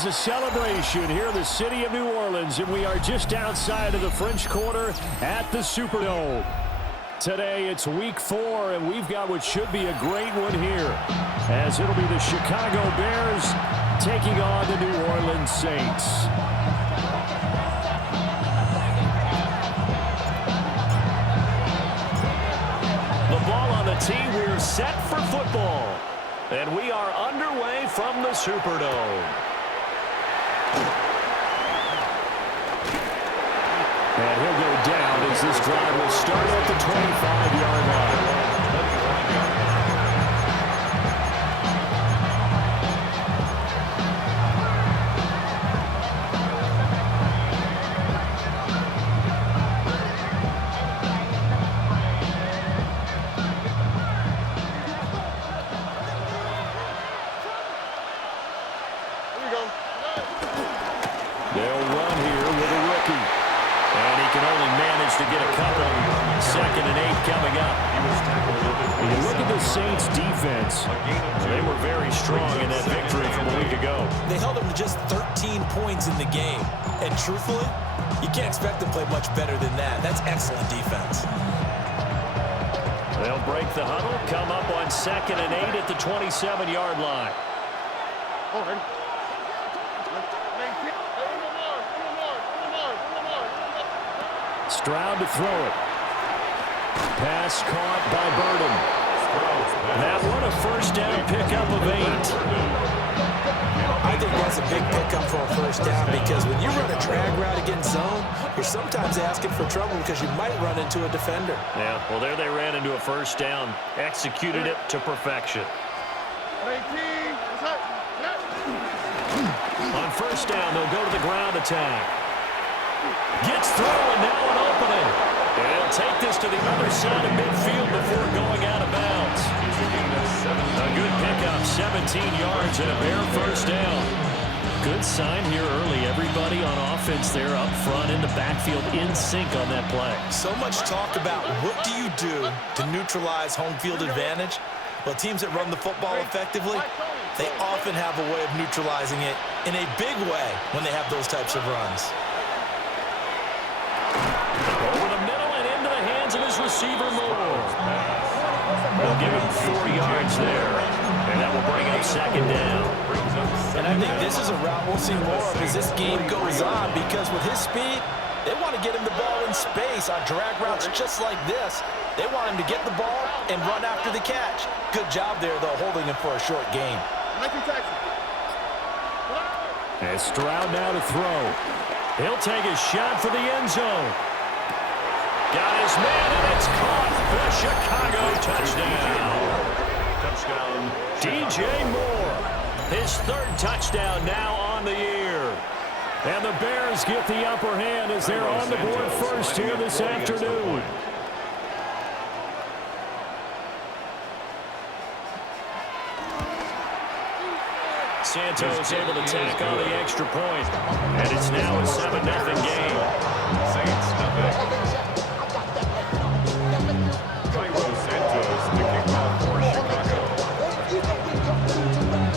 It's a celebration here in the city of New Orleans, and we are just outside of the French Quarter at the Superdome. Today, it's week 4, and we've got what should be a great one here, as it'll be the Chicago Bears taking on the New Orleans Saints. The ball on the tee, we're set for football, and we are underway from the Superdome. And he'll go down as this drive will start at the 25-yard line. They'll run here with a rookie. And he can only manage to get a couple. 2nd and 8 coming up. When you look at the Saints' defense, they were very strong in that victory from a week ago. They held them to just 13 points in the game. And truthfully, you can't expect them to play much better than that. That's excellent defense. They'll break the huddle, come up on 2nd and 8 at the 27-yard line. Stroud to throw it. Pass caught by Burden. That one a first down pickup of 8. I think that's a big pickup for a first down because when you run a drag route against zone, you're sometimes asking for trouble because you might run into a defender. Yeah, well, there they ran into a first down. Executed it to perfection. On first down, they'll go to the ground attack. Gets through, and now an opening. And he'll take this to the other side of midfield before going out of bounds. A good pickup, 17 yards and a bare first down. Good sign here early. Everybody on offense there up front in the backfield in sync on that play. So much talk about what do you do to neutralize home field advantage? Well, teams that run the football effectively, they often have a way of neutralizing it in a big way when they have those types of runs. Over the middle and into the hands of his receiver, Moore. They'll give him 4 yards there, and that will bring up 2nd down. And I think this is a route we'll see more of as this game goes on because with his speed, they want to get him the ball in space on drag routes just like this. They want him to get the ball and run after the catch. Good job there, though, holding him for a short gain. And Stroud now to throw. He'll take a shot for the end zone. Got his man, and it's caught. The Chicago touchdown. DJ Moore, his 3rd touchdown now on the year. And the Bears get the upper hand as they're on the board first here this afternoon. Santos able to tack on the extra point. And it's now a 7-0 game. Saints nothing. Santos to kick off for Chicago.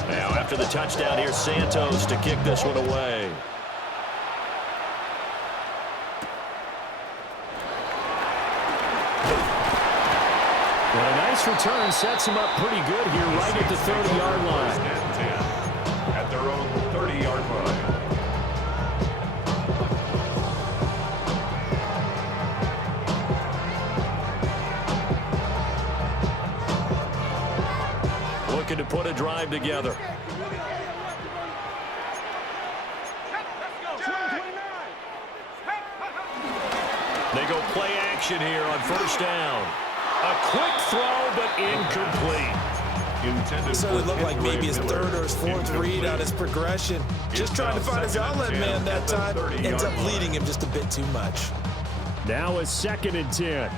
Now after the touchdown, here's Santos to kick this one away. And a nice return sets him up pretty good here right at the 30-yard line. At their own 30-yard line. Looking to put a drive together. They go play action here on first down. A quick throw, but incomplete. So it looked like maybe his 3rd or his 4th read on his progression. Just trying to find his outlet man that time. Ends up leading him just a bit too much. Now a 2nd and 10.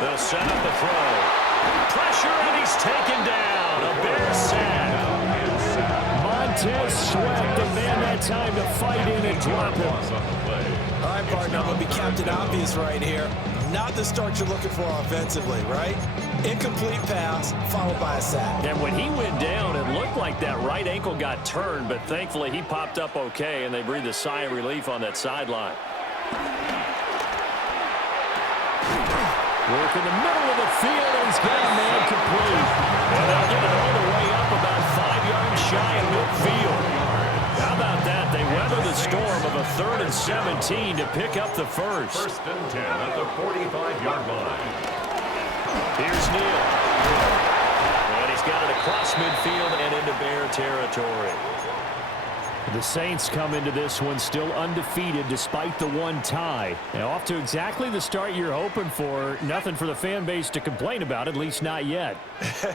They'll set up the throw. Pressure, and he's taken down. A Bear sack. Montez Sweat, the man that time to fight in and drop him. All right, partner, I'm going to be Captain Obvious right here. not the start you're looking for offensively, right? Incomplete pass, followed by a sack. And when he went down, it looked like that right ankle got turned, but thankfully he popped up okay, and they breathed a sigh of relief on that sideline. Work in the middle of the field, and he's got a man complete. And they'll get it all the way up about 5 yards shy of midfield. How about that? They weather the storm of a 3rd and 17 to pick up the first. 1st and 10 at the 45-yard line. Here's Neal. And he's got it across midfield and into Bear territory. The Saints come into this one still undefeated despite the one tie. Now off to exactly the start you're hoping for. Nothing for the fan base to complain about, at least not yet.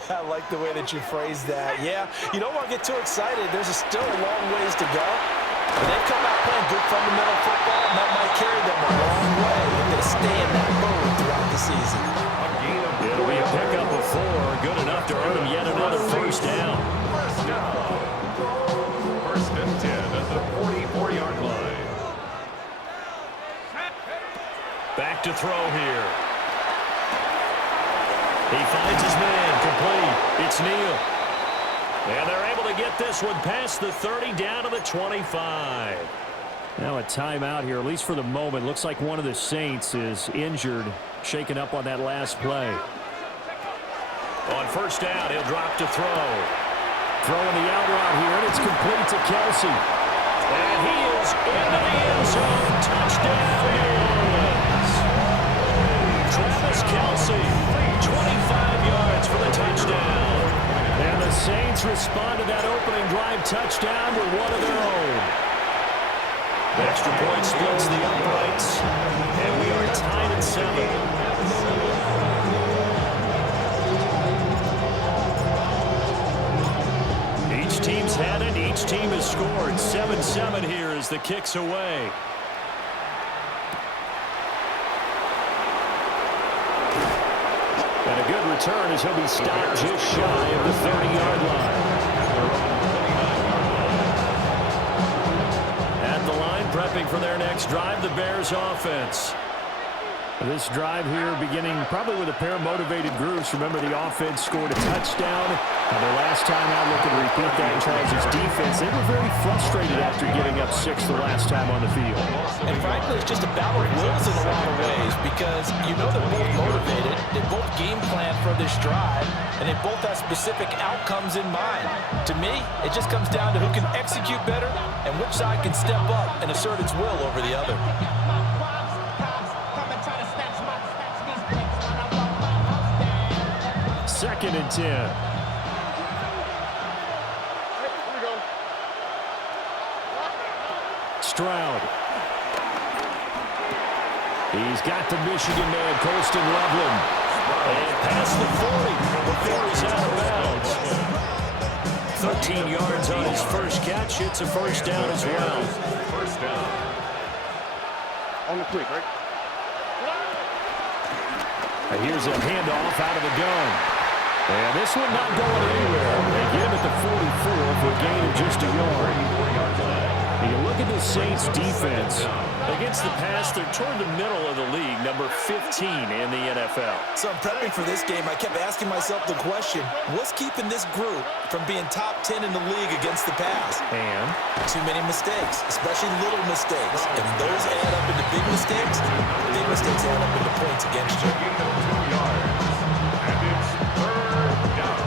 I like the way that you phrased that. Yeah, you don't want to get too excited. There's still a long ways to go. But they come out playing good fundamental football, and that might carry them a long way if they stay in that mode throughout the season. It'll be a pickup of 4, good enough to earn them yet another first down. First down. 1st and 10 at the 44-yard line. Back to throw here. He finds his man, complete. It's Neal. And they're able to get this one past the 30 down to the 25. Now a timeout here, at least for the moment. Looks like one of the Saints is injured, shaken up on that last play. On first down, he'll drop to throw. Throwing the out route here, and it's complete to Kelsey. And he is into the end zone. Touchdown, New Orleans. Travis Kelsey, 25 yards for the touchdown. And the Saints respond to that opening drive touchdown with one of their own. The extra point splits the uprights, and we are tied at 7. Each team's had it. Each team has scored. 7-7 here as the kick's away. And a good return as he'll be stopped just shy of the 30-yard line. At the line, prepping for their next drive, the Bears offense. This drive here beginning probably with a pair of motivated groups. Remember, the offense scored a touchdown. Their last time out looking to repeat that. Charles' defense, they were very frustrated after giving up 6 the last time on the field. And frankly, it's just a battle of wills in a lot of ways because you know they're both motivated. They both game plan for this drive, and they both have specific outcomes in mind. To me, it just comes down to who can execute better and which side can step up and assert its will over the other. 2nd and 10. Stroud. He's got the Michigan man, Colston Loveland. And past the 40 before he's out of bounds. 13 yards on his first catch. It's a first down as well. First down. On the quick, right? And here's a handoff out of the gun. And this one not going anywhere. They get him at the 44 for a gain of just a yard. And you look at the Saints defense. Against the pass, they're toward the middle of the league, number 15 in the NFL. So I'm prepping for this game. I kept asking myself the question, what's keeping this group from being top 10 in the league against the pass? And too many mistakes, especially little mistakes. And those add up into big mistakes. Big mistakes add up into points against you. 2 yards. And it's 3rd down.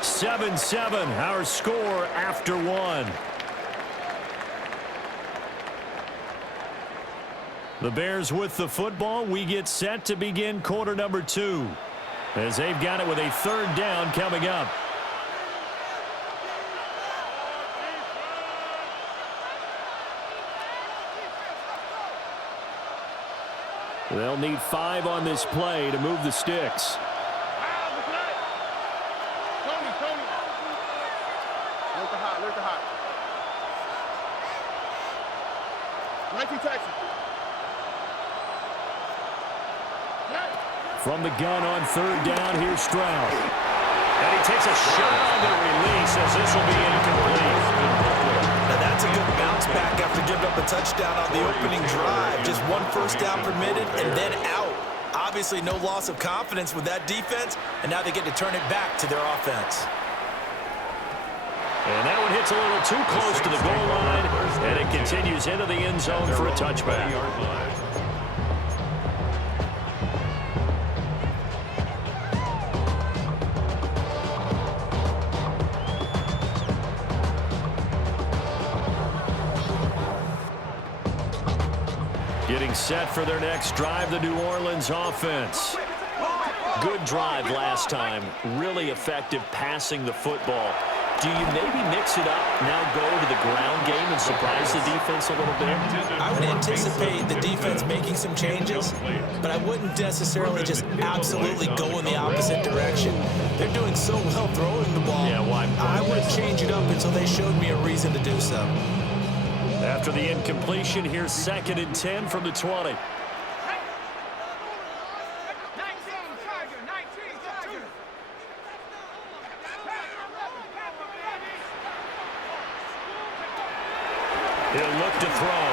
7-7, our score after 1. The Bears with the football. We get set to begin quarter number 2 as they've got it with a 3rd down coming up. They'll need 5 on this play to move the sticks. From the gun on 3rd down, here's Stroud. And he takes a shot on the release as this will be incomplete. Now that's a good bounce back after giving up a touchdown on the opening drive. Just one first down permitted and then out. Obviously no loss of confidence with that defense, and now they get to turn it back to their offense. And that one hits a little too close to the goal line, and it continues into the end zone for a touchback. Getting set for their next drive, the New Orleans offense. Good drive last time. Really effective passing the football. Do you maybe mix it up, now go to the ground game and surprise the defense a little bit? I would anticipate the defense making some changes, but I wouldn't necessarily just absolutely go in the opposite direction. They're doing so well throwing the ball. Yeah, why? I wouldn't change it up until they showed me a reason to do so. After the incompletion, here's 2nd and 10 from the 20. He'll look to throw.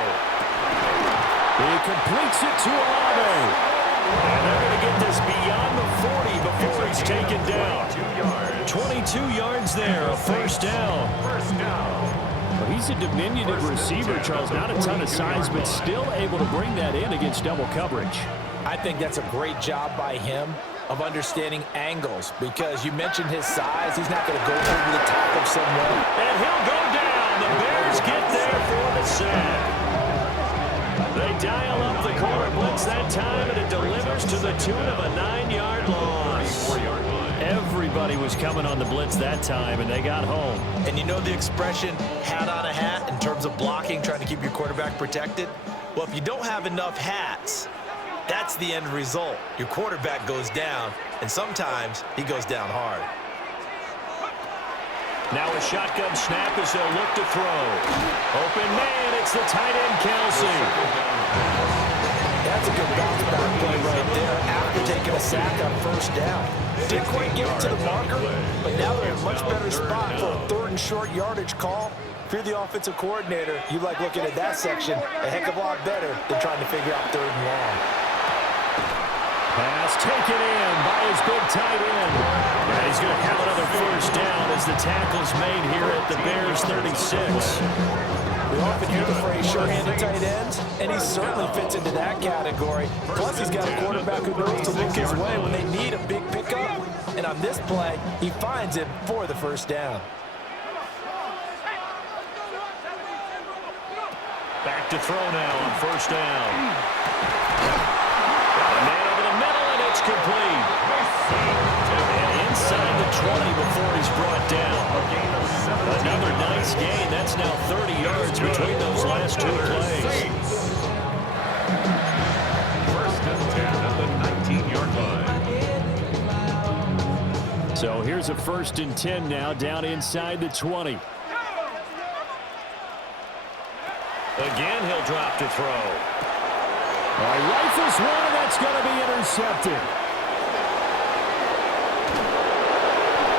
He completes it to Olave. And they're going to get this beyond the 40 before he's taken down. 22 yards there, a first down. Well, he's a diminutive receiver, Charles. Not a ton of size, but still able to bring that in against double coverage. I think that's a great job by him of understanding angles, because you mentioned his size. He's not going to go over the top of someone. And he'll go down. The Bears get there for the sack. They dial up the corner blitz that time, and it delivers to the tune of a 9-yard loss. Everybody was coming on the blitz that time, and they got home. And you know the expression, hat on a hat, in terms of blocking, trying to keep your quarterback protected? Well, if you don't have enough hats, that's the end result. Your quarterback goes down, and sometimes he goes down hard. Now a shotgun snap as they'll look to throw. Open man, it's the tight end, Kelsey. That's a good bounce back play right there after taking a sack on first down. Didn't quite get it to the marker, but now they're in a much better spot for a 3rd and short yardage call. If you're the offensive coordinator, you like looking at that section a heck of a lot better than trying to figure out 3rd and long. Pass taken in by his big tight end. And he's going to have another first down as the tackle's made here at the Bears 36. We often hear the phrase sure-handed tight ends, and he certainly fits into that category. Plus, he's got a quarterback who knows to look his way when they need a big pickup. And on this play, he finds it for the first down. Back to throw now on first down. A man over the middle, and it's complete. And inside the 20 before he's brought down. Another nice gain. That's now 30 yards between those last 2 plays. 1st and 10 at the 19-yard line. So here's a 1st and 10 now, down inside the 20. Again, he'll drop to throw. Rifles one, and that's going to be intercepted.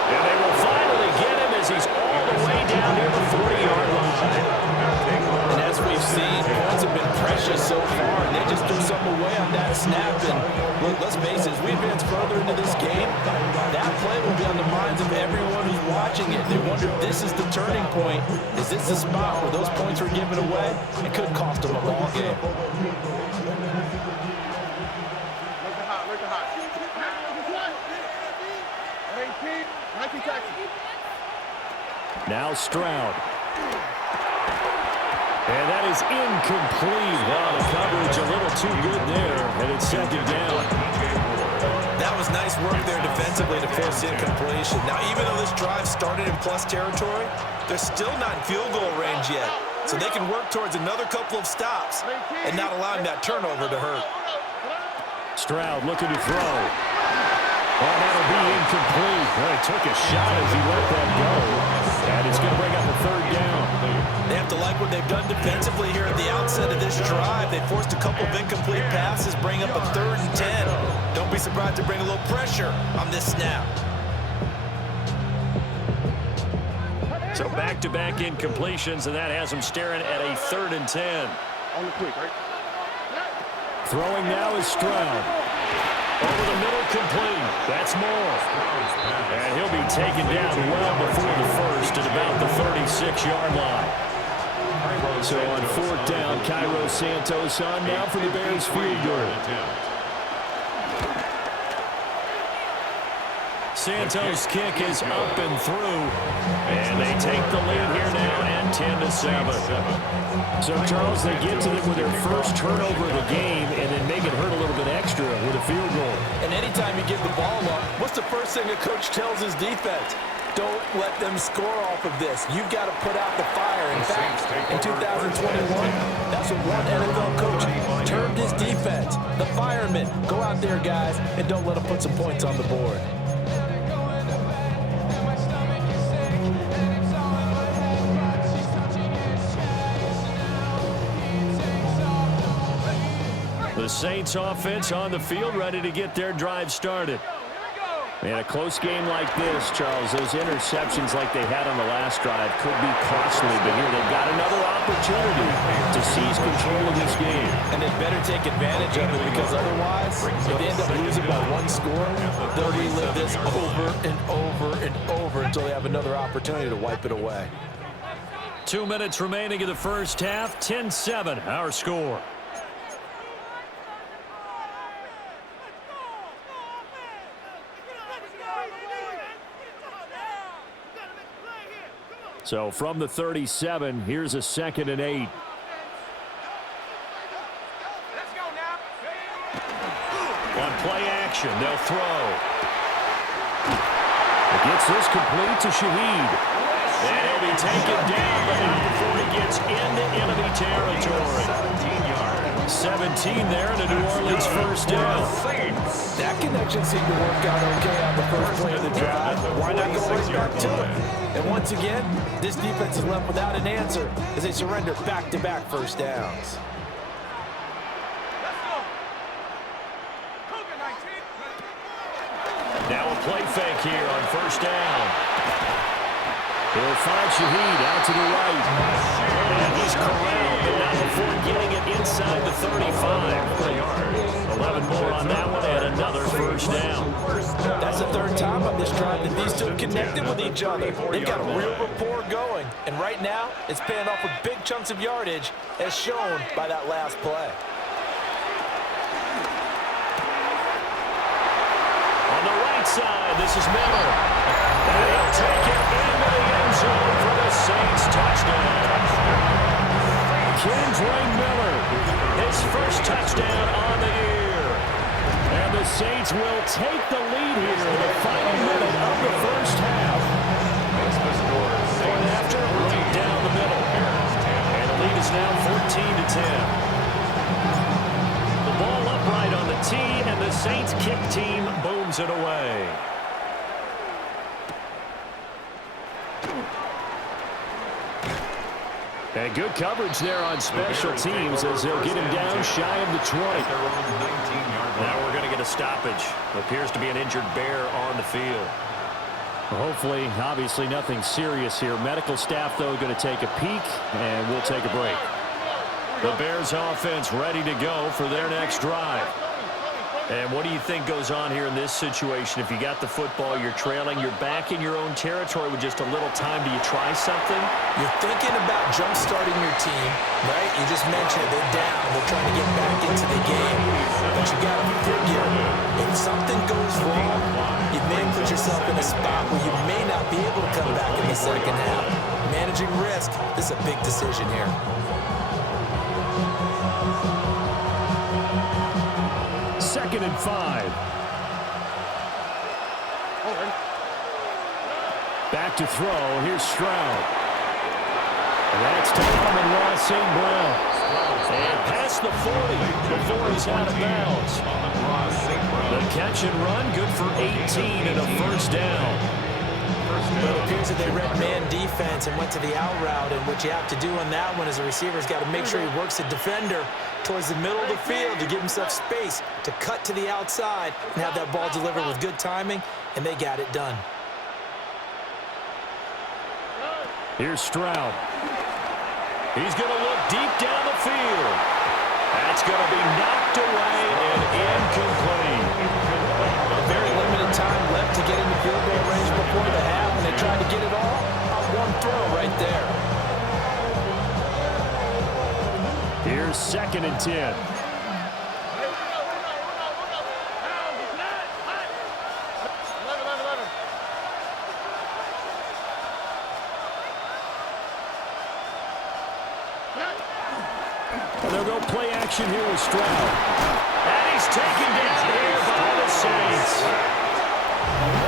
And they will finally get him as he's all the way down near the 40-yard line. And as we've seen, points have been precious so far, and they just threw something away on that snap. And look, let's face it, as we advance further into this game, that play will be on the minds of everyone who's watching it. They wonder if this is the turning point. Is this the spot where those points were given away? It could cost them a ball game. Now Stroud. And that is incomplete. Wow, the coverage a little too good there, and it's 2nd down. That was nice work there defensively to force incompletion. Now, even though this drive started in plus territory, they're still not in field goal range yet. So they can work towards another couple of stops and not allowing that turnover to hurt. Stroud looking to throw. Oh, that'll be incomplete. Well, he took a shot as he let that go. And it's going to bring up a 3rd down. They have to like what they've done defensively here at the outset of this drive. They forced a couple of incomplete passes, bring up a 3rd and 10. Don't be surprised to bring a little pressure on this snap. back-to-back incompletions, and that has him staring at a 3rd and 10. On the quick, right? Throwing now is Stroud. Over the middle, complete. That's Moore. And he'll be taken down well before the first at about the 36-yard line. So on 4th down, Cairo Santos on now for the Bears field goal. Santos' kick is up and through, and they take the lead here now at 10-7. So, Charles, they get to them with their first turnover of the game and then make it hurt a little bit extra with a field goal. And anytime you give the ball up, what's the first thing a coach tells his defense? Don't let them score off of this. You've got to put out the fire. In fact, in 2021, that's what one NFL coach termed his defense. The firemen. Go out there, guys, and don't let them put some points on the board. The Saints offense on the field, ready to get their drive started. In a close game like this, Charles, those interceptions like they had on the last drive could be costly, but here they've got another opportunity to seize control of this game. And they better take advantage of it, because otherwise, if they end up losing by 1 score, they'll relive this over and over and over until they have another opportunity to wipe it away. 2 minutes remaining in the first half, 10-7, our score. So from the 37, here's a 2nd and 8. On play action, they'll throw. It gets this complete to Shaheed. And he'll be taken down, but not before he gets into enemy territory. 17 there, and a New Orleans first down. That connection seemed to work out okay on the first play of the drive. Why not go right back to it? And once again, this defense is left without an answer as they surrender back-to-back first downs. Now a play fake here on first down. He'll find Shaheed out to the right. And he's corralled, but not before getting it inside the 35. 11 more on that one, and another first down. That's the 3rd time on this drive that these two connected with each other. They've got a real rapport going. And right now, it's paying off with big chunks of yardage, as shown by that last play. On the right side, this is Miller. And he'll take it into the end zone for the Saints touchdown. Kendra Miller, His first touchdown on the year. and the Saints will take the lead here in the final minute of the first half. Going after, right down the middle. And the lead is now 14-10. The ball upright on the tee, and the Saints kick team booms it away. And good coverage there on special teams as they'll get him down shy of the 20. Now we're going to get a stoppage. Appears to be an injured bear on the field. Hopefully, obviously nothing serious here. Medical staff, though, going to take a peek, and we'll take a break. The Bears offense ready to go for their next drive. And what do you think goes on here in this situation? If you got the football, you're trailing, you're back in your own territory with just a little time. Do you try something? You're thinking about jump-starting your team, right? You just mentioned it. They're down. They're trying to get back into the game. But you got to figure, if something goes wrong, you may put yourself in a spot where you may not be able to come back in the second half. Managing risk, this is a big decision here. Second and 5. Back to throw. Here's Stroud. And that's to Amon-Ra St. Brown. And past the 40 before he's out of bounds. The catch and run, good for 18 and a first down. Well, it appears that they read man defense and went to the out route, and what you have to do on that one is the receiver's got to make sure he works the defender towards the middle of the field to give himself space to cut to the outside and have that ball delivered with good timing, and they got it done. Here's Stroud. He's going to look deep down the field. That's going to be knocked away and incomplete. Very limited time left to get into field goal range before the half, and they tried to get it all on one throw right there. Here's 2nd and 10. They'll go play action here with Stroud. And he's taken down here by the Saints.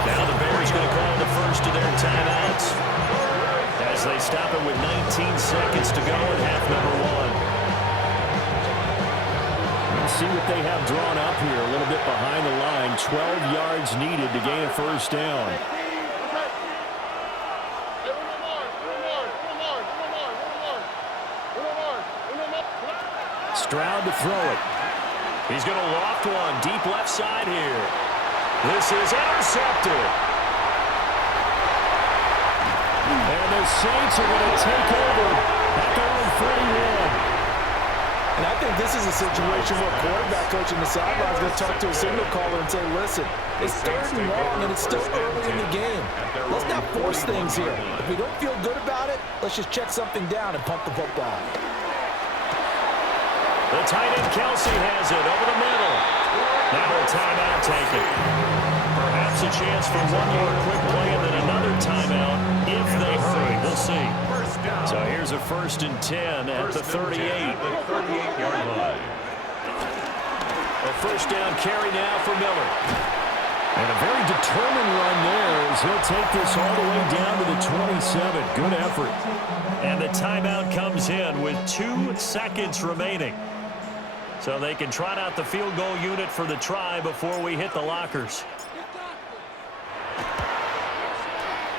Now the Bears going to call the first of their timeouts as they stop it with 19 seconds to go in half number 1. Let's see what they have drawn up here. A little bit behind the line. 12 yards needed to gain a first down. Stroud to throw it. He's going to loft one deep left side here. This is intercepted. And the Saints are going to take over at their own 41. And I think this is a situation where quarterback coach in the sideline is going to talk to a signal caller and say, listen, it's 3rd and long and it's still early in the game. Let's not force things here. If we don't feel good about it, let's just check something down and pump the football. The tight end Kelsey has it over the middle. Now a timeout taken. Perhaps a chance for one more quick play and then another timeout if they hurry. We'll see. So here's a 1st and 10 at the 38. The 38-yard line. A first down carry now for Miller. And a very determined run there as he'll take this all the way down to the 27. Good effort. And the timeout comes in with 2 seconds remaining. So they can trot out the field goal unit for the try before we hit the lockers.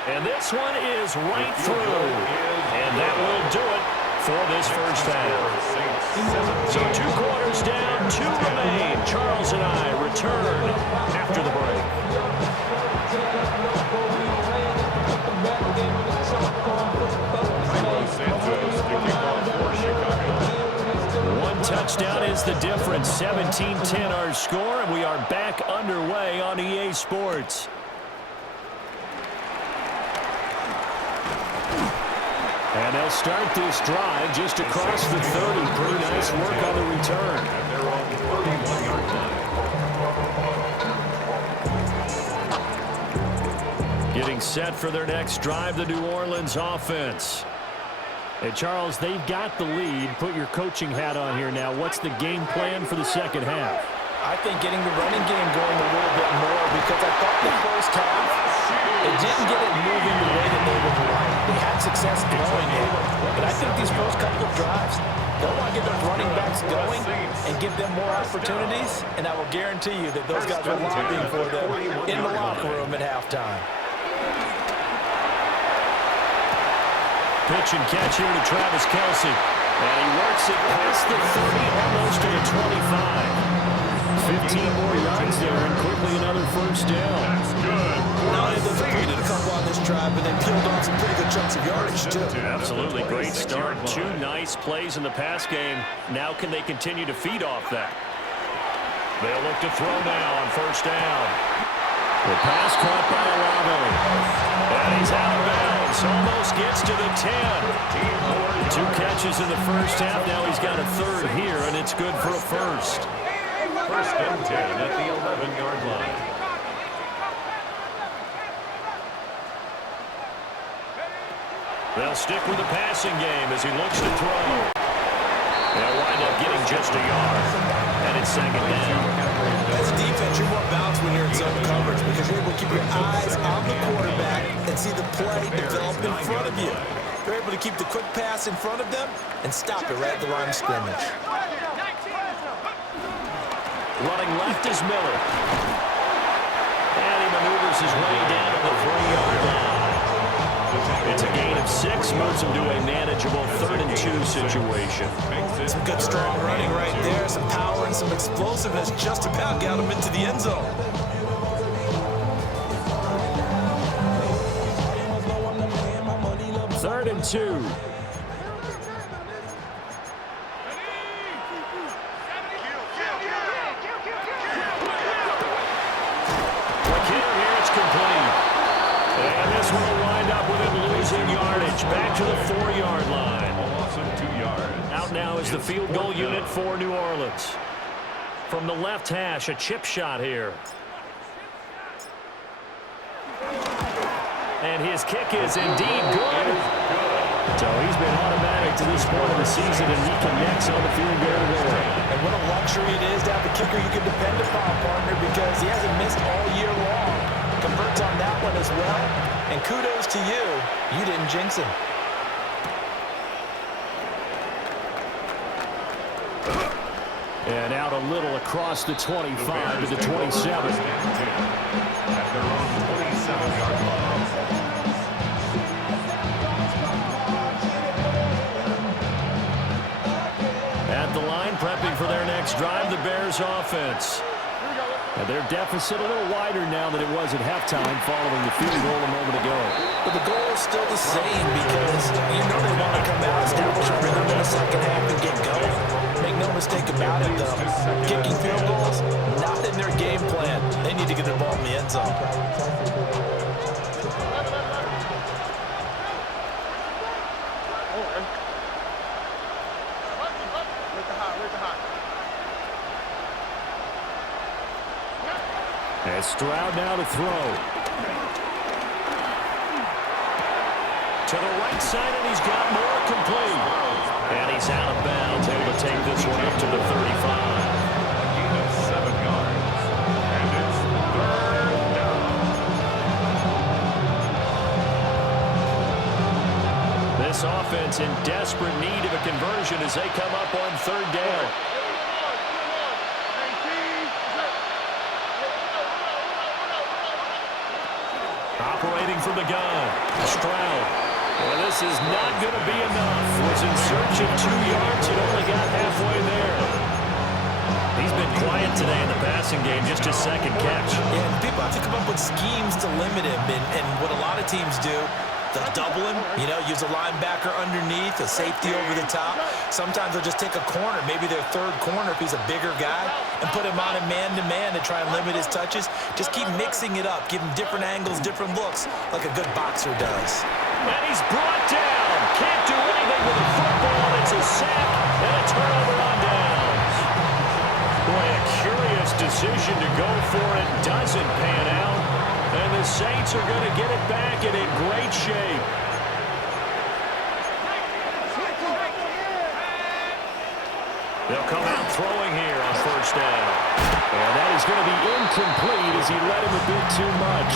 And this one is right through. And that will do it for this first half. So 2 quarters down, 2 remain. Charles and I return after the break. One touchdown is the difference. 17-10 our score, and we are back underway on EA Sports. And they'll start this drive just across the 30. Pretty nice work on the return. They're on the 31-yard line. Getting set for their next drive, the New Orleans offense. Hey, Charles, they've got the lead. Put your coaching hat on here now. What's the game plan for the second half? I think getting the running game going a little bit more because I thought the first half, they didn't get it moving the way that they would like. They had success throwing it. But I think these first couple of drives, they'll want to get those running backs going and give them more opportunities. And I will guarantee you that those guys are lobbying for them in the locker room at halftime. Pitch and catch here to Travis Kelce. And he works it past the 30, almost to the 25. 15 more yards there, and quickly another first down. That's good. Not only they've completed a couple on this drive, but they peeled off some pretty good chunks of yardage, too. Absolutely great start. 2 nice plays in the pass game. Now can they continue to feed off that? They'll look to throw now on first down. The pass caught by Olave. And he's out of bounds. Almost gets to the 10. 2 catches in the first half. Now he's got a third here, and it's good for a first. 1st and 10 at the 11-yard line. They'll stick with the passing game as he looks to throw. They'll wind up getting just a yard. And it's 2nd down. As a defense, you're more balanced when you're in zone coverage because you're able to keep your eyes on the quarterback and see the play develop in front of you. You're able to keep the quick pass in front of them and stop it right at the line of scrimmage. Running left is Miller. And he maneuvers his way down to the 3-yard line. It's a gain of 6, moves him to a manageable 3rd and 2 situation. Some good strong running right there, some power and some explosiveness just about got him into the end zone. Third and and 2. And this one will wind up with him losing yardage. Back to the 4-yard line. Loss of 2 yards. Out now is the field goal unit for New Orleans. From the left hash, a chip shot here. And his kick is indeed good. So he's been automatic to this point of the season, and he connects on the field goal there. And what a luxury it is to have a kicker you can depend upon, partner, because he hasn't missed all year long. Converts on that one as well. And kudos to you. You didn't jinx him. And out a little across the 25 to the 27. At their own 27-yard line. At the line, prepping for their next drive, the Bears offense. And their deficit a little wider now than it was at halftime following the field goal a moment ago. But the goal is still the same because you know they want to come out, establish a rhythm in the second half, and get going. Make no mistake about it, though. Kicking field goals, not in their game plan. They need to get the ball in the end zone. And Stroud now to throw. To the right side, and he's got more complete. And he's out of bounds, able to take this one up to the 35. A gain of 7 yards. And it's 3rd down. This offense in desperate need of a conversion as they come up on 3rd down. Operating from the gun, Stroud. Well, this is not going to be enough. Was in search of 2 yards and only got halfway there. He's been quiet today in the passing game, just his 2nd catch. Yeah, and people have to come up with schemes to limit him, and what a lot of teams do, they'll double him, use a linebacker underneath, a safety over the top. Sometimes they'll just take a corner, maybe their 3rd corner if he's a bigger guy, and put him on a man-to-man to try and limit his touches. Just keep mixing it up, give him different angles, different looks, like a good boxer does. And he's brought down. Can't do anything with the football. It's a sack and a turnover on downs. Boy, a curious decision to go for it. Doesn't pan out. And the Saints are going to get it back and in great shape. They'll come out throwing here on 1st down. And that is going to be incomplete as he let him a bit too much.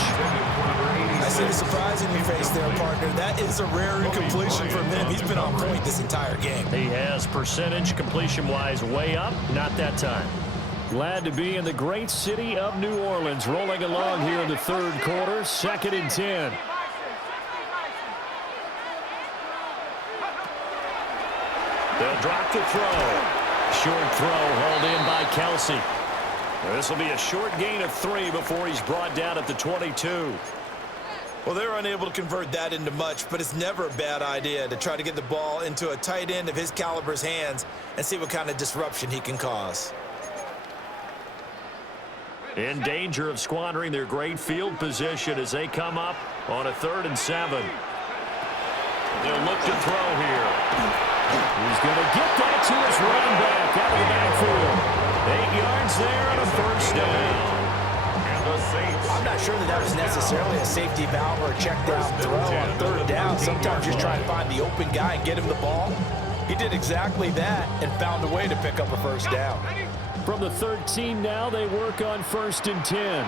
I see the surprise in your face there, partner. That is a rare incompletion from him. He's been on point this entire game. He has percentage completion-wise way up. Not that time. Glad to be in the great city of New Orleans, rolling along here in the 3rd quarter, 2nd and 10. They'll drop the throw. Short throw hauled in by Kelsey. This will be a short gain of 3 before he's brought down at the 22. Well, they're unable to convert that into much, but it's never a bad idea to try to get the ball into a tight end of his caliber's hands and see what kind of disruption he can cause. In danger of squandering their great field position as they come up on a 3rd and 7. They'll look to throw here. He's going to get that to his running back out of the backfield. 8 yards there on a 1st down. And the Saints. I'm not sure that was necessarily a safety valve or a check down throw on 3rd down. Sometimes just try to find the open guy and get him the ball. He did exactly that and found a way to pick up a 1st down. From the 13 now, they work on 1st and 10.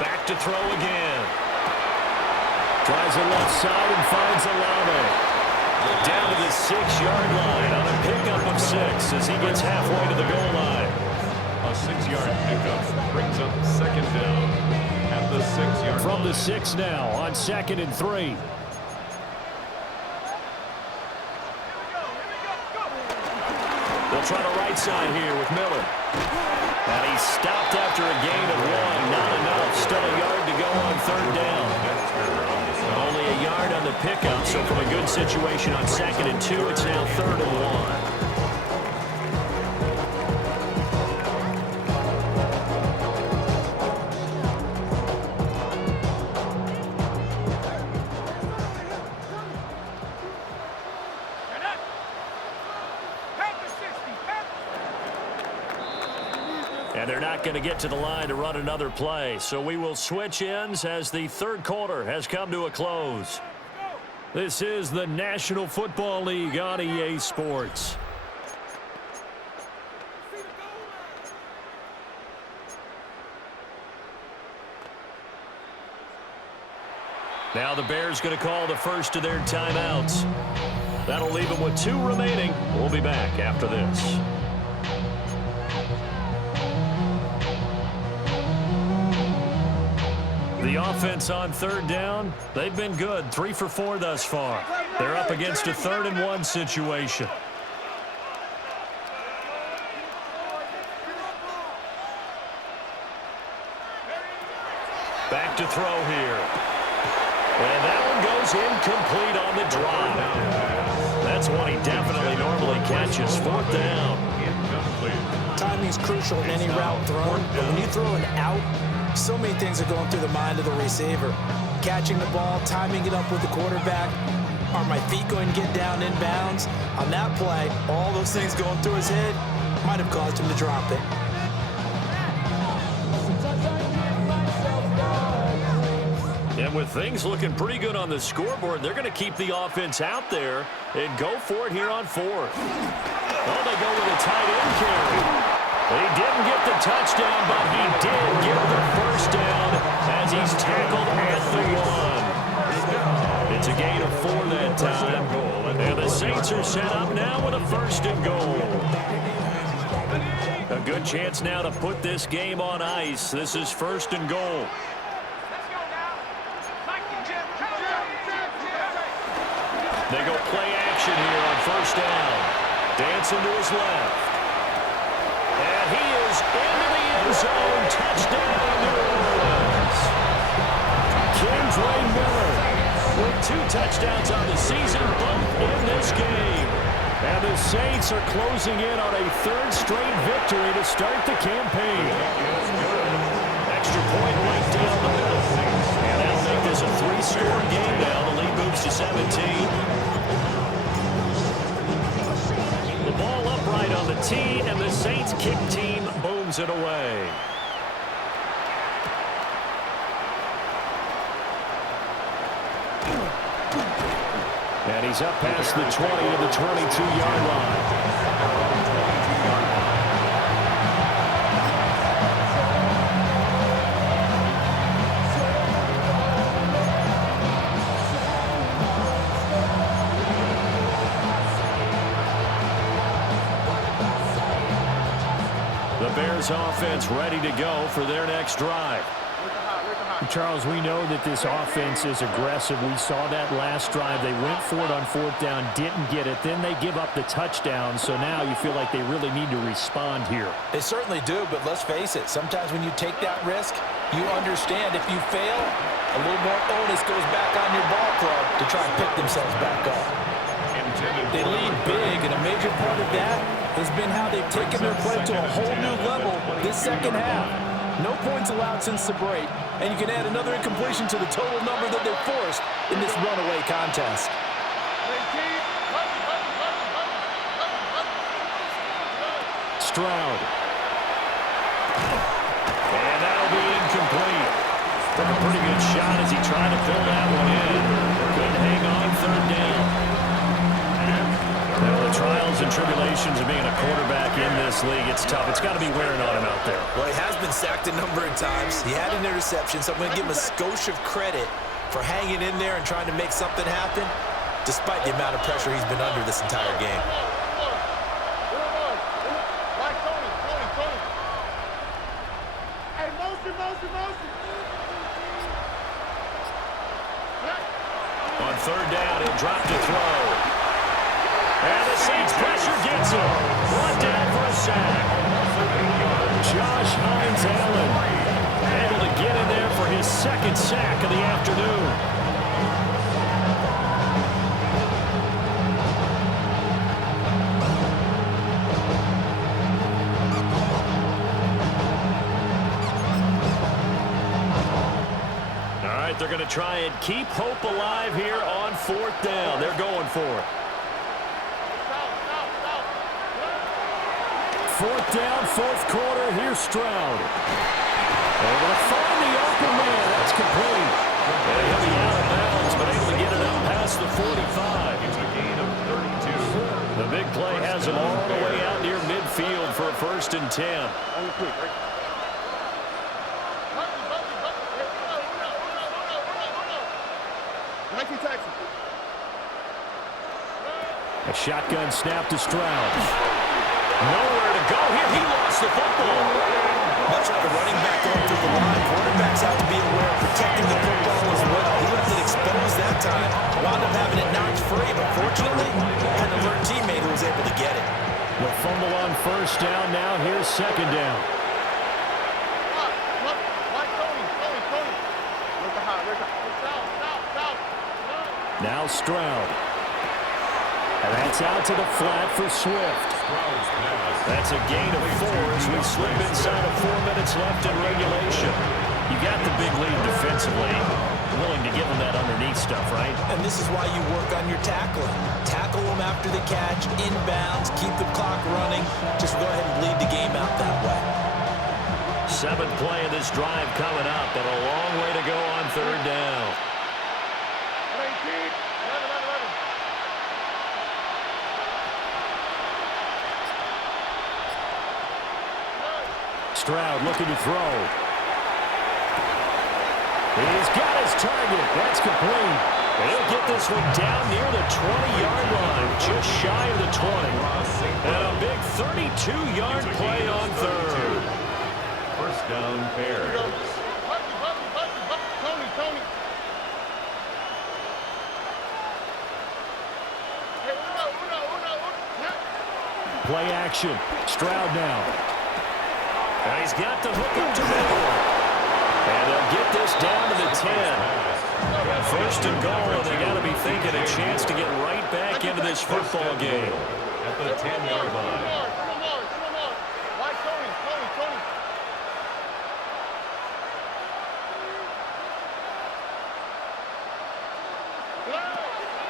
Back to throw again. Tries the left side and finds Olave. Down to the 6-yard line on a pickup of 6 as he gets halfway to the goal line. A 6-yard pickup brings up 2nd down at the 6-yard line. From the 6 now on 2nd and 3. They'll try the right side here with Miller. And he's stopped after a gain of 1. Not enough. Still a yard to go on third down. Only a yard on the pickup, so from a good situation on 2nd and 2, it's now 3rd and 1. And they're not going to get to the line to run another play. So we will switch ends as the third quarter has come to a close. This is the National Football League on EA Sports. Now the Bears going to call the first of their timeouts. That'll leave them with 2 remaining. We'll be back after this. The offense on third down, they've been good. 3 for 4 thus far. They're up against a 3rd and 1 situation. Back to throw here. And that one goes incomplete on the drop. That's one he definitely normally catches. 4th down. Timing is crucial in any route thrown, but when you throw an out, so many things are going through the mind of the receiver. Catching the ball, timing it up with the quarterback. Are my feet going to get down in bounds? On that play, all those things going through his head might have caused him to drop it. And with things looking pretty good on the scoreboard, they're going to keep the offense out there and go for it here on 4th. Oh, they go with a tight end carry. He didn't get the touchdown, but he did get the first down as he's tackled at the 1. It's a gain of 4 that time. And the Saints are set up now with a 1st and goal. A good chance now to put this game on ice. This is 1st and goal. They go play action here on 1st down. Dancing to his left. And he is into the end zone. Touchdown, New Orleans. Kendra Miller with 2 touchdowns on the season, both in this game. And the Saints are closing in on a 3rd straight victory to start the campaign. Extra point right down the middle. And that'll make this a 3-score game now. The lead moves to 17. The ball upright on the tee, and the Saints kick team booms it away. And he's up past the 20 to the 22-yard line. Bears offense ready to go for their next drive. Charles, we know that this offense is aggressive. We saw that last drive. They went for it on 4th down, didn't get it. Then they give up the touchdown. So now you feel like they really need to respond here. They certainly do, but let's face it. Sometimes when you take that risk, you understand if you fail, a little more onus goes back on your ball club to try and pick themselves back up. They lead big, and a major part of that has been how they've taken their play to a whole new level this second half. No points allowed since the break, and you can add another incompletion to the total number that they've forced in this runaway contest. Stroud. And that'll be incomplete. Took a pretty good shot as he tried to fill that one in. Couldn't hang on 3rd down. Now, the trials and tribulations of being a quarterback in this league, it's tough. It's got to be wearing on him out there. Well, he has been sacked a number of times. He had an interception, so I'm going to give him a skosh of credit for hanging in there and trying to make something happen, despite the amount of pressure he's been under this entire game. On 3rd down, he'll drop to throw. And the Saints pressure gets him. Brought down for a sack. Josh Hines-Allen able to get in there for his second sack of the afternoon. They're going to try and keep hope alive here on 4th down. They're going for it. 4th down, 4th quarter. Here's Stroud. Able to find the open man. That's complete. And he'll be out of bounds, but able to get it out past the 45. It's a gain of 32. The big play has him all the way out near midfield for a 1st and 10. On the quick, right? A shotgun snap to Stroud. Nowhere to go here. He lost the football. Much like a running back going through the line, quarterbacks have to be aware of protecting the football as well. He left it exposed that time. Wound up having it knocked free, but fortunately, had an alert teammate who was able to get it. The fumble on 1st down. Now here's 2nd down. Now Stroud. And that's out to the flat for Swift. That's a gain of 4 as we slip inside of 4 minutes left in regulation. You got the big lead defensively. Willing to give them that underneath stuff, right? And this is why you work on your tackling. Tackle them after the catch, inbounds, keep the clock running. Just go ahead and bleed the game out that way. 7th play of this drive coming up, but a long way to go on 3rd down. Stroud looking to throw. He's got his target. That's complete. He'll get this one down near the 20-yard line, just shy of the 20. And a big 32-yard play on 3rd. 1st down, Bears. Play action. Stroud now. And he's got the hook up to Moore. And they'll get this down to the 10. 1st and goal, and they got to be thinking a chance to get right back into this football game. At the 10-yard line.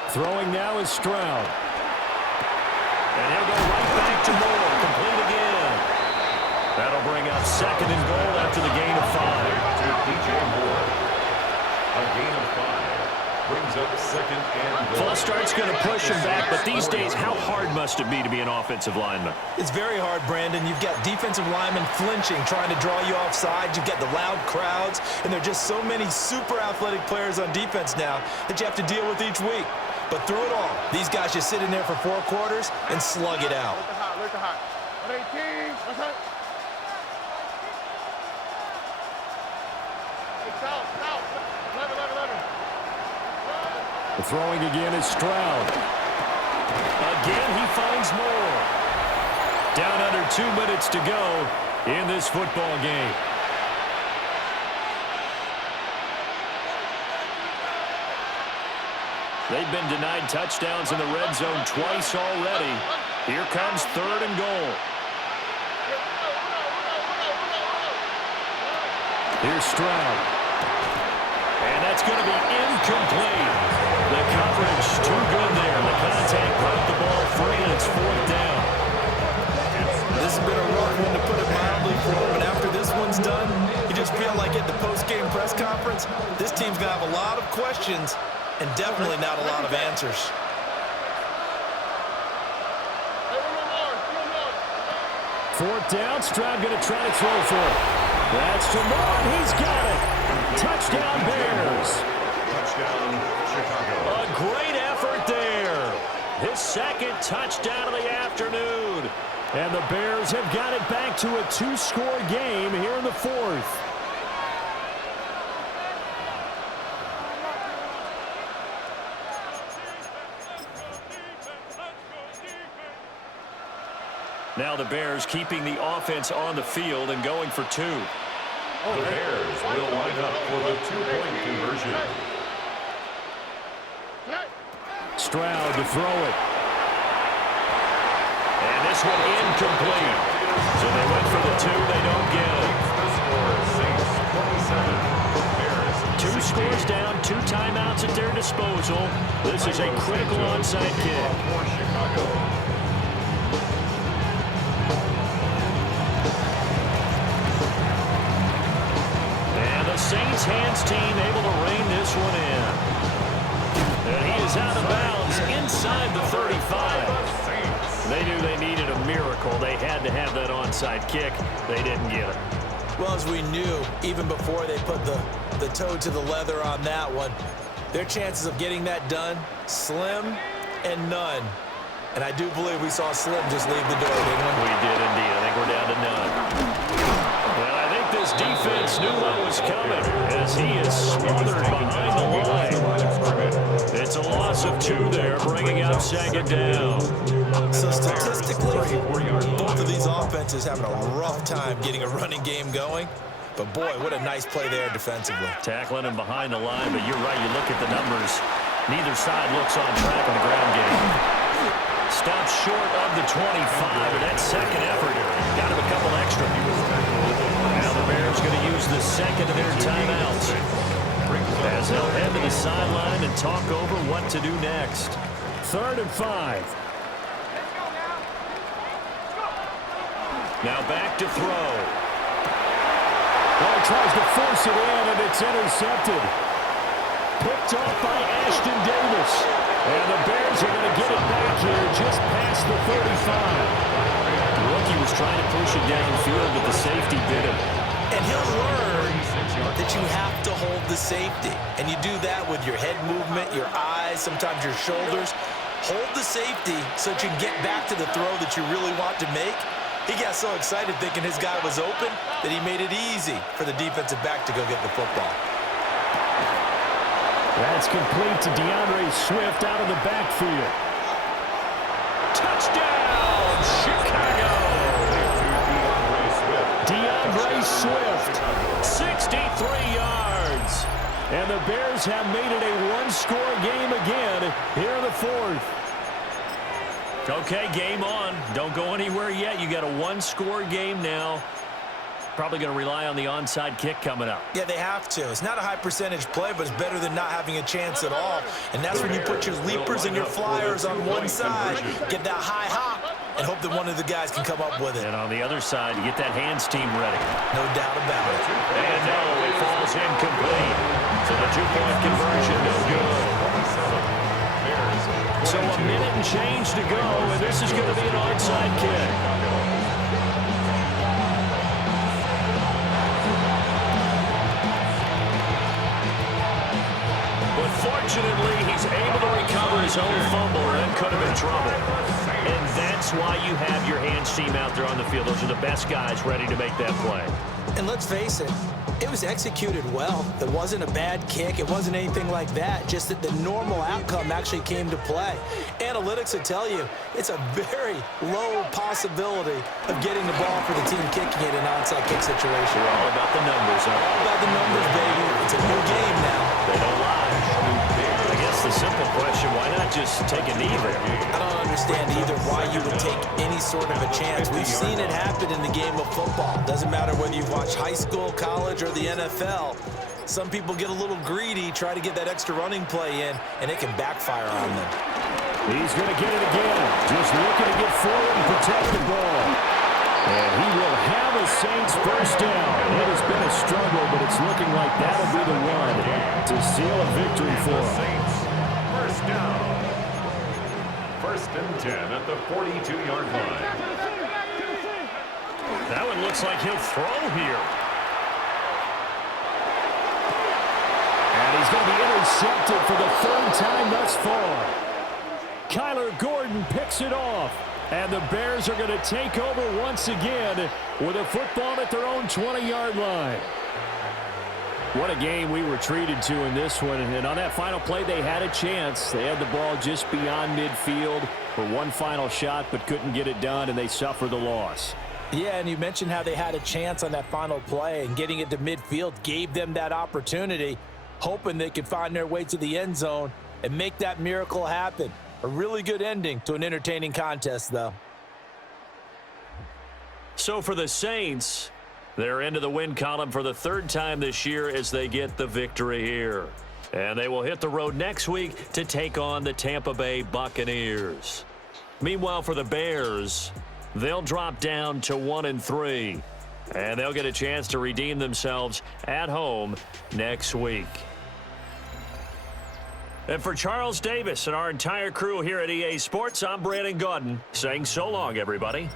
Throwing now is Stroud. And he'll go right back to Moore. Complete again. That'll bring up 2nd and goal after the gain of 5. To DJ Moore. A gain of 5. Brings up 2nd and goal. False start's going to push him back, but these days, how hard must it be to be an offensive lineman? It's very hard, Brandon. You've got defensive linemen flinching, trying to draw you offside. You've got the loud crowds, and there are just so many super athletic players on defense now that you have to deal with each week. But through it all, these guys just sit in there for 4 quarters and slug it out. The throwing again is Stroud. Again, he finds more. Down under 2 minutes to go in this football game. They've been denied touchdowns in the red zone twice already. Here comes 3rd and goal. Here's Stroud. And that's going to be incomplete. The coverage too good there. The contact brought the ball free, and it's 4th down. This has been a rough one to put it mildly for him, but after this one's done, you just feel like at the post-game press conference, this team's going to have a lot of questions and definitely not a lot of answers. Fourth down, Stroud going to try to throw for it. That's Jamar, he's got it. Touchdown Bears. Touchdown Chicago. A great effort there. His 2nd touchdown of the afternoon. And the Bears have got it back to a 2-score game here in the 4th. Now the Bears keeping the offense on the field and going for 2. The Bears will line up for the 2-point conversion. Stroud to throw it. And this one incomplete. So they went for the 2. They don't get it. The score is Saints 27. Bears 2 scores down, 2 timeouts at their disposal. This is a critical onside kick. For Chicago. And the Saints hands team able to rein this one in. And he is out of bounds inside the 35. They knew they needed a miracle. They had to have that onside kick. They didn't get it. Well, as we knew, even before they put the toe to the leather on that one, their chances of getting that done, slim and none. And I do believe we saw Slim just leave the door, didn't we? We did indeed. I think we're down to none. Well, I think this defense knew what was coming as he is smothered behind the line. It's a loss of 2 there, bringing up 2nd down. So statistically, both of these offenses having a rough time getting a running game going. But boy, what a nice play there defensively. Tackling him behind the line, but you're right. You look at the numbers. Neither side looks on track in the ground game. Stopped short of the 25, and that second effort got him a couple extra. Now the Bears going to use the second of their timeouts as they'll head to the sideline and talk over what to do next. 3rd and 5. Now back to throw. Well, he tries to force it in, and it's intercepted. Picked off by Ashton Davis. And the Bears are going to get it back here just past the 35. The rookie was trying to push it downfield, but the safety bit him. And he'll learn that you have to hold the safety. And you do that with your head movement, your eyes, sometimes your shoulders. Hold the safety so that you can get back to the throw that you really want to make. He got so excited thinking his guy was open that he made it easy for the defensive back to go get the football. That's complete to DeAndre Swift out of the backfield. Touchdown, Chicago! DeAndre Swift, 63 yards. and the Bears have made it a one-score game again here in the 4th. Okay, game on. Don't go anywhere yet. You got a one-score game now. Probably going to rely on the onside kick coming up. Yeah, they have to. It's not a high percentage play, but it's better than not having a chance at all. And that's when you put your leapers and your flyers on one side, get that high hop, and hope that one of the guys can come up with it. And on the other side, you get that hands team ready. No doubt about it. And no, it falls incomplete. So the two-point conversion, no good. So a minute and change to go, and this is going to be an onside kick. Fortunately, he's able to recover his own fumble and could have been trouble. And that's why you have your hands team out there on the field. Those are the best guys ready to make that play. And let's face it, it was executed well. It wasn't a bad kick. It wasn't anything like that. Just that the normal outcome actually came to play. Analytics will tell you it's a very low possibility of getting the ball for the team kicking it in an onside kick situation. We're all about the numbers, huh? All about the numbers, baby. It's a new game now. They don't lie. I guess the simple question, why not just take a knee there? I don't understand either why you would take any sort of a chance. We've seen it happen in the game of football. Doesn't matter whether you've watched high school, college, or the NFL. Some people get a little greedy, try to get that extra running play in, and it can backfire on them. He's going to get it again. Just looking to get forward and protect the ball. And he will have a Saints first down. It has been a struggle, but it's looking like that'll be the one to seal a victory for him. Saints first down. 1st and 10 at the 42-yard line. That one looks like he'll throw here. And he's going to be intercepted for the 3rd time thus far. Kyler Gordon picks it off. And the Bears are going to take over once again with a football at their own 20-yard line. What a game we were treated to in this one. And on that final play, they had a chance. They had the ball just beyond midfield for one final shot, but couldn't get it done, and they suffer the loss. Yeah, and you mentioned how they had a chance on that final play, and getting it to midfield gave them that opportunity, hoping they could find their way to the end zone and make that miracle happen. A really good ending to an entertaining contest, though. So for the Saints, they're into the win column for the third time this year as they get the victory here. And they will hit the road next week to take on the Tampa Bay Buccaneers. Meanwhile, for the Bears, they'll drop down to 1-3. And they'll get a chance to redeem themselves at home next week. And for Charles Davis and our entire crew here at EA Sports, I'm Brandon Gaudin saying so long, everybody.